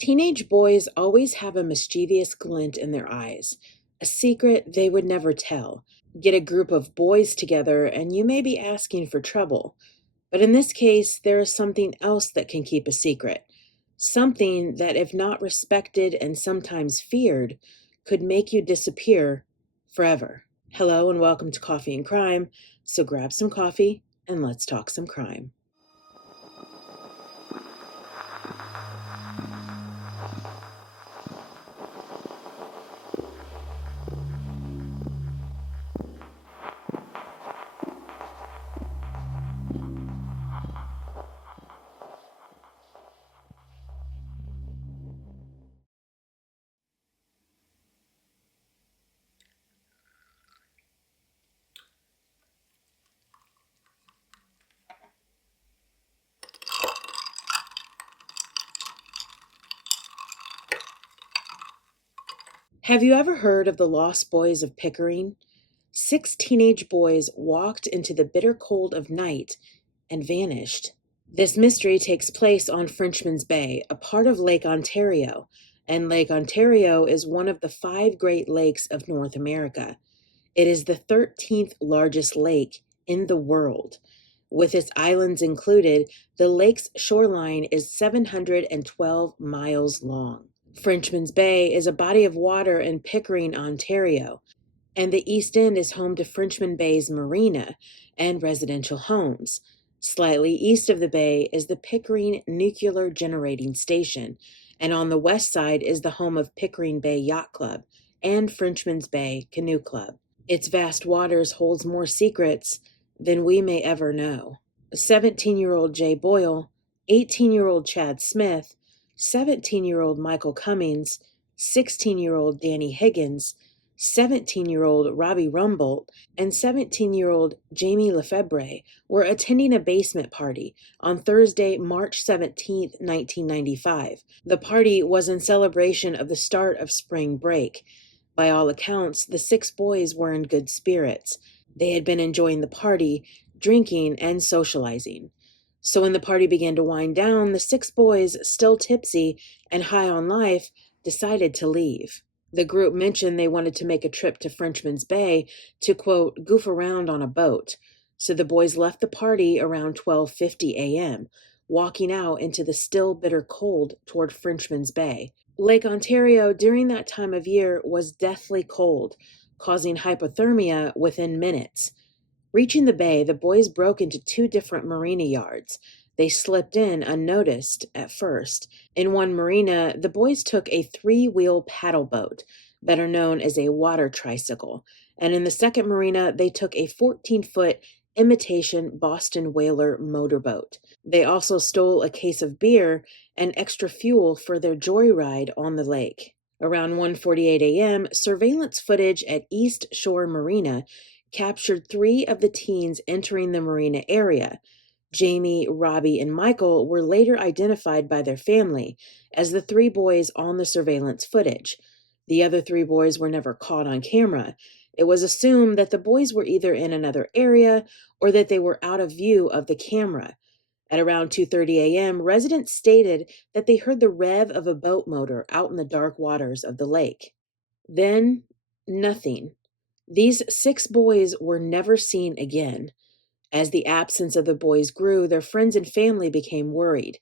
Teenage boys always have a mischievous glint in their eyes, a secret they would never tell. Get a group of boys together, and you may be asking for trouble. But in this case, there is something else that can keep a secret. Something that, if not respected and sometimes feared, could make you disappear forever. Hello, and welcome to Coffee and Crime. So grab some coffee and let's talk some crime. Have you ever heard of the Lost Boys of Pickering? 6 teenage boys walked into the bitter cold of night and vanished. This mystery takes place on Frenchman's Bay, a part of Lake Ontario, and Lake Ontario is one of the 5 Great Lakes of North America. It is the 13th largest lake in the world. With its islands included, the lake's shoreline is 712 miles long. Frenchman's Bay is a body of water in Pickering, Ontario, and the East End is home to Frenchman Bay's marina and residential homes. Slightly east of the bay is the Pickering Nuclear Generating Station, and on the west side is the home of Pickering Bay Yacht Club and Frenchman's Bay Canoe Club. Its vast waters holds more secrets than we may ever know. 17-year-old Jay Boyle, 18-year-old Chad Smith, 17-year-old Michael Cummings, 16-year-old Danny Higgins, 17-year-old Robbie Rumbold, and 17-year-old Jamie Lefebvre were attending a basement party on Thursday, March 17, 1995. The party was in celebration of the start of spring break. By all accounts, the 6 boys were in good spirits. They had been enjoying the party, drinking, and socializing. So when the party began to wind down, the 6 boys, still tipsy and high on life, decided to leave. The group mentioned they wanted to make a trip to Frenchman's Bay to, quote, goof around on a boat. So the boys left the party around 12:50 a.m., walking out into the still bitter cold toward Frenchman's Bay. Lake Ontario during that time of year was deathly cold, causing hypothermia within minutes. Reaching the bay, the boys broke into 2 different marina yards. They slipped in unnoticed at first. In one marina, the boys took a 3-wheel paddle boat, better known as a water tricycle, and in the second marina, they took a 14-foot imitation Boston whaler motorboat. They also stole a case of beer and extra fuel for their joyride on the lake. Around 1:48 a.m., surveillance footage at East Shore Marina captured 3 of the teens entering the marina area. Jamie, Robbie, and Michael were later identified by their family as the 3 boys on the surveillance footage. The other 3 boys were never caught on camera. It was assumed that the boys were either in another area or that they were out of view of the camera. At around 2:30 a.m., residents stated that they heard the rev of a boat motor out in the dark waters of the lake. Then, nothing. These 6 boys were never seen again. As the absence of the boys grew, their friends and family became worried.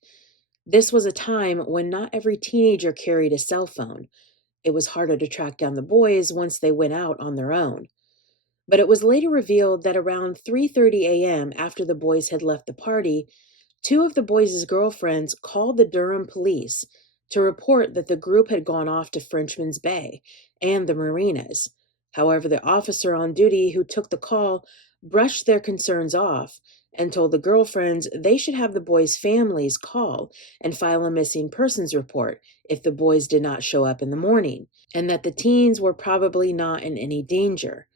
This was a time when not every teenager carried a cell phone. It was harder to track down the boys once they went out on their own. But it was later revealed that around 3:30 a.m., after the boys had left the party, 2 of the boys' girlfriends called the Durham police to report that the group had gone off to Frenchman's Bay and the marinas. However, the officer on duty who took the call brushed their concerns off and told the girlfriends they should have the boys' families call and file a missing persons report if the boys did not show up in the morning, and that the teens were probably not in any danger.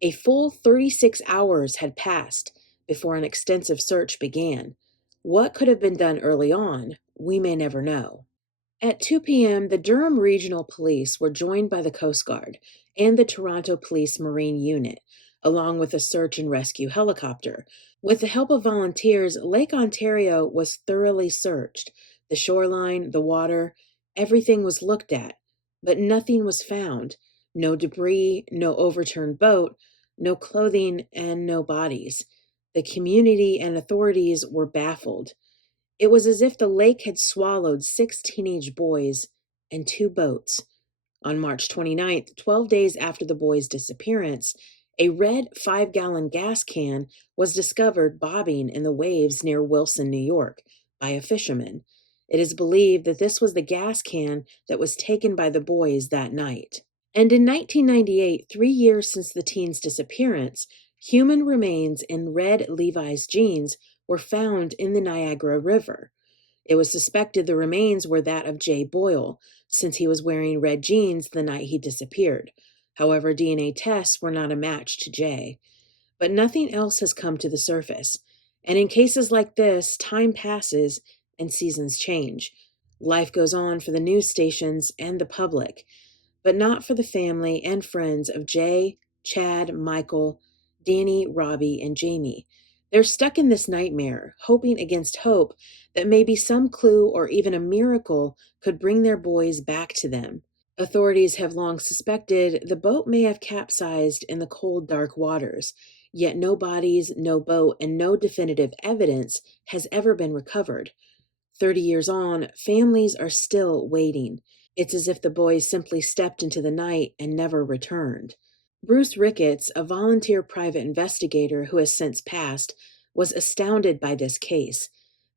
A full 36 hours had passed before an extensive search began. What could have been done early on, we may never know. At 2 p.m., the Durham Regional Police were joined by the Coast Guard and the Toronto Police Marine Unit, along with a search and rescue helicopter. With the help of volunteers, Lake Ontario was thoroughly searched. The shoreline, the water, Everything was looked at, but nothing was found. No debris, no overturned boat, no clothing, and no bodies. The community and authorities were baffled. It was as if the lake had swallowed 6 teenage boys and 2 boats. On March 29th, 12 days after the boys' disappearance, a red 5-gallon gas can was discovered bobbing in the waves near Wilson, New York, by a fisherman. It is believed that this was the gas can that was taken by the boys that night. And in 1998, 3 years since the teens' disappearance, human remains in red Levi's jeans were found in the Niagara River. It was suspected the remains were that of Jay Boyle, since he was wearing red jeans the night he disappeared. However, DNA tests were not a match to Jay. But nothing else has come to the surface. And in cases like this, time passes and seasons change. Life goes on for the news stations and the public, but not for the family and friends of Jay, Chad, Michael, Danny, Robbie, and Jamie. They're stuck in this nightmare, hoping against hope that maybe some clue or even a miracle could bring their boys back to them. Authorities have long suspected the boat may have capsized in the cold, dark waters, yet no bodies, no boat, and no definitive evidence has ever been recovered. 30 years on, families are still waiting. It's as if the boys simply stepped into the night and never returned. Bruce Ricketts, a volunteer private investigator who has since passed, was astounded by this case.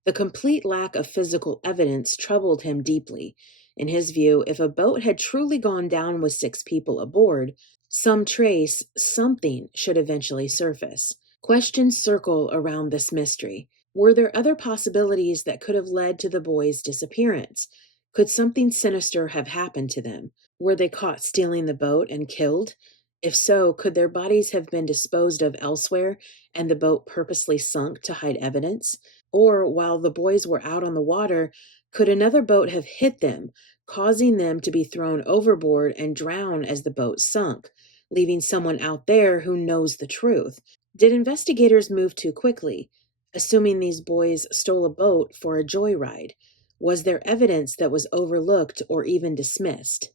The complete lack of physical evidence troubled him deeply. In his view, if a boat had truly gone down with 6 people aboard, some trace, something should eventually surface. Questions circle around this mystery. Were there other possibilities that could have led to the boys' disappearance? Could something sinister have happened to them? Were they caught stealing the boat and killed? If so, could their bodies have been disposed of elsewhere and the boat purposely sunk to hide evidence? Or while the boys were out on the water, could another boat have hit them, causing them to be thrown overboard and drown as the boat sunk, leaving someone out there who knows the truth? Did investigators move too quickly, assuming these boys stole a boat for a joyride? Was there evidence that was overlooked or even dismissed?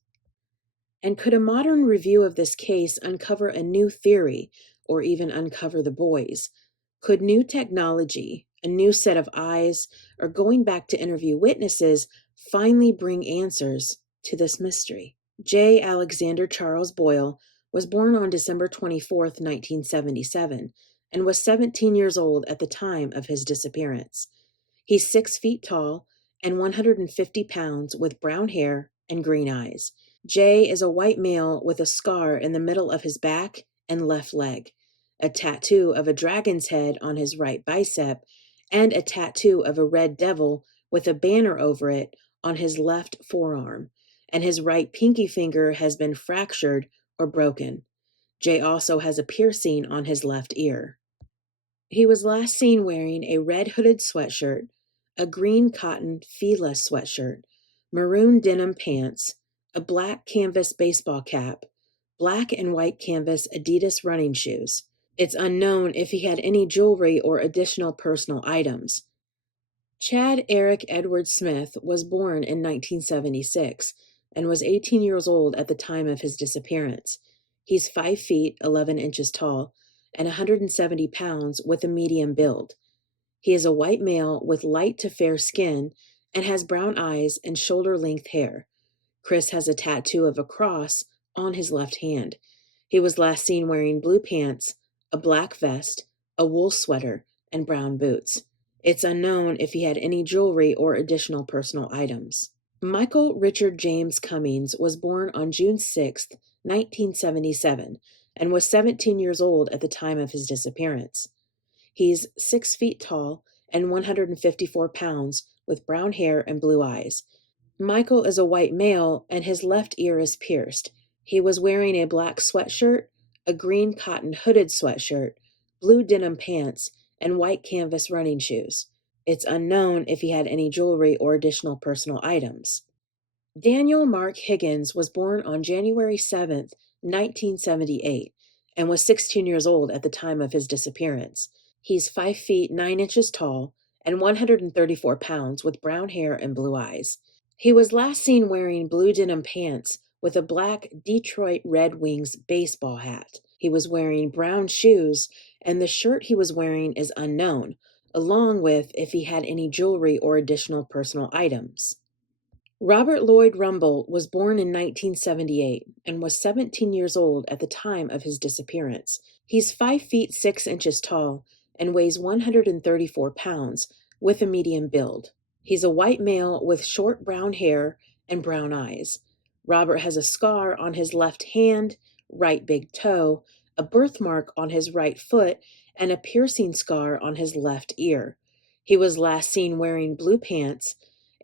And could a modern review of this case uncover a new theory or even uncover the boys? Could new technology, a new set of eyes, or going back to interview witnesses finally bring answers to this mystery? J. Alexander Charles Boyle was born on December 24th, 1977, and was 17 years old at the time of his disappearance. He's 6 feet tall and 150 pounds with brown hair and green eyes. Jay is a white male with a scar in the middle of his back and left leg, a tattoo of a dragon's head on his right bicep, and a tattoo of a red devil with a banner over it on his left forearm, and his right pinky finger has been fractured or broken. Jay also has a piercing on his left ear. He was last seen wearing a red hooded sweatshirt, a green cotton Fila sweatshirt, maroon denim pants, a black canvas baseball cap, black and white canvas Adidas running shoes. It's unknown if he had any jewelry or additional personal items. Chad Eric Edward Smith was born in 1976 and was 18 years old at the time of his disappearance. He's 5 feet 11 inches tall and 170 pounds with a medium build. He is a white male with light to fair skin and has brown eyes and shoulder-length hair. Chris has a tattoo of a cross on his left hand. He was last seen wearing blue pants, a black vest, a wool sweater, and brown boots. It's unknown if he had any jewelry or additional personal items. Michael Richard James Cummings was born on June 6, 1977, and was 17 years old at the time of his disappearance. He's 6 feet tall and 154 pounds with brown hair and blue eyes. Michael is a white male and his left ear is pierced. He was wearing a black sweatshirt, a green cotton hooded sweatshirt, blue denim pants, and white canvas running shoes. It's unknown if he had any jewelry or additional personal items. Daniel Mark Higgins was born on January 7th, 1978, and was 16 years old at the time of his disappearance. He's 5 feet 9 inches tall and 134 pounds with brown hair and blue eyes. He was last seen wearing blue denim pants with a black Detroit Red Wings baseball hat. He was wearing brown shoes, and the shirt he was wearing is unknown, along with if he had any jewelry or additional personal items. Robert Lloyd Rumble was born in 1978 and was 17 years old at the time of his disappearance. He's 5 feet 6 inches tall and weighs 134 pounds with a medium build. He's a white male with short brown hair and brown eyes. Robert has a scar on his left hand, right big toe, a birthmark on his right foot, and a piercing scar on his left ear. He was last seen wearing blue pants,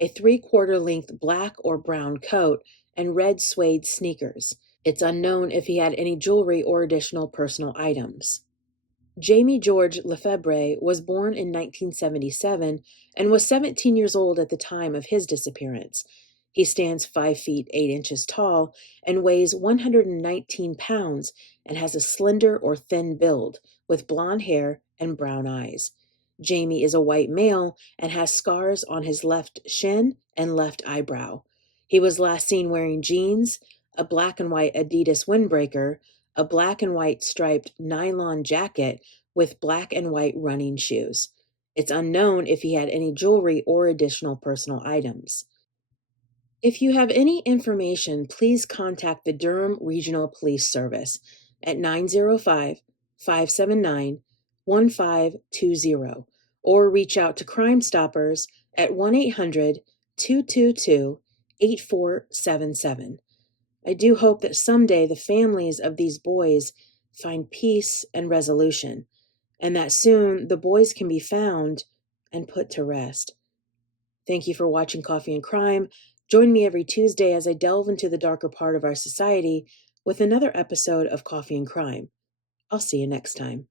a 3/4 length black or brown coat, and red suede sneakers. It's unknown if he had any jewelry or additional personal items. Jamie George Lefebvre was born in 1977 and was 17 years old at the time of his disappearance. He stands 5 feet 8 inches tall and weighs 119 pounds and has a slender or thin build with blonde hair and brown eyes. Jamie is a white male and has scars on his left shin and left eyebrow. He was last seen wearing jeans, a black and white Adidas windbreaker, a black and white striped nylon jacket with black and white running shoes. It's unknown if he had any jewelry or additional personal items. If you have any information, please contact the Durham Regional Police Service at 905-579-1520 or reach out to Crime Stoppers at 1-800-222-8477. I do hope that someday the families of these boys find peace and resolution, and that soon the boys can be found and put to rest. Thank you for watching Coffee and Crime. Join me every Tuesday as I delve into the darker part of our society with another episode of Coffee and Crime. I'll see you next time.